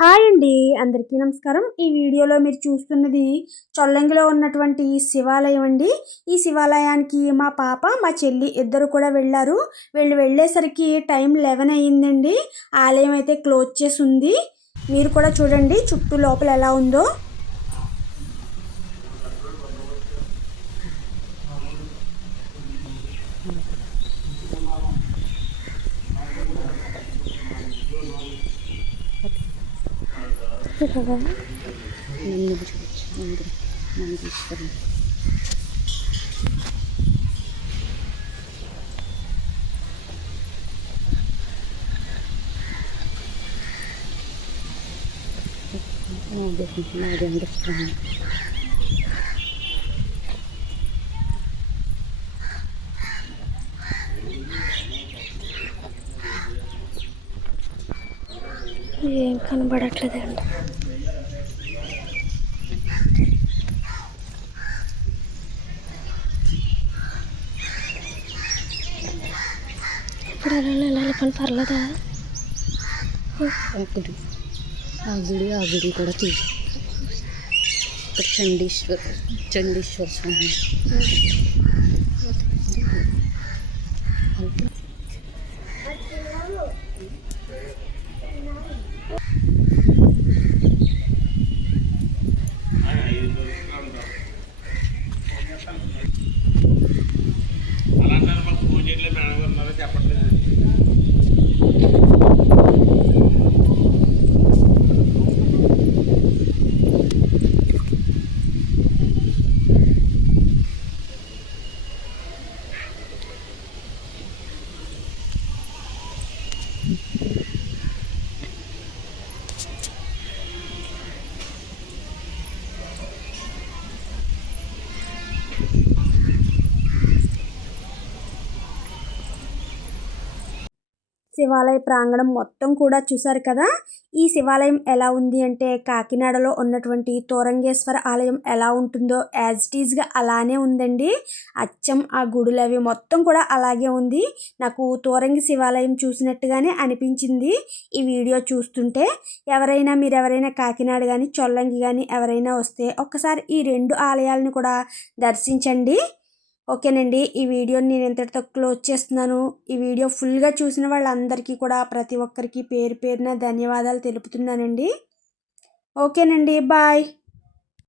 Hi అండి అందరికీ నమస్కారం. ఈ వీడియోలో మీరు చూస్తున్నది చొల్లంగిలో ఉన్నటువంటి శివాలయం అండి. ఈ శివాలయానికి మా పాప మా చెల్లి ఇద్దరు కూడా వెళ్ళారు. వీళ్ళు వెళ్ళేసరికి టైం లెవెన్ అయ్యిందండి. ఆలయం అయితే క్లోజ్ చేసి ఉంది. మీరు కూడా చూడండి చుట్టూ లోపల ఎలా ఉందో. ne kadar? 20 buçuk indim. Ben de isterim. Ne oldu? Nereden göstereyim? ఏం కనబడట్లేదండి ఇప్పుడు ఎలా వెళ్ళాలి పని పర్లేదా ఆ గుడి ఆ గుడి ఆ గుడి కూడా తీసి ఇక్కడ చండీశ్వర్ చండీశ్వర స్వామి Thank you. శివాలయ ప్రాంగణం మొత్తం కూడా చూసారు కదా? ఈ శివాలయం ఎలా ఉంది అంటే కాకినాడలో ఉన్నటువంటి తోరంగేశ్వర ఆలయం ఎలా ఉంటుందో యాజ్ ఇటీజ్గా అలానే ఉందండి. అచ్చం ఆ గుడులు అవి మొత్తం కూడా అలాగే ఉంది. నాకు తోరంగి శివాలయం చూసినట్టుగానే అనిపించింది. ఈ వీడియో చూస్తుంటే ఎవరైనా మీరు ఎవరైనా కాకినాడ కానీ చొల్లంగి కానీ ఎవరైనా వస్తే ఒక్కసారి ఈ రెండు ఆలయాలను కూడా దర్శించండి. ఓకేనండి ఈ వీడియోని నేను ఇంతటితో క్లోజ్ చేస్తున్నాను. ఈ వీడియో ఫుల్గా చూసిన వాళ్ళందరికీ కూడా ప్రతి ఒక్కరికి పేరు పేరున ధన్యవాదాలు తెలుపుతున్నానండి. ఓకేనండి బాయ్.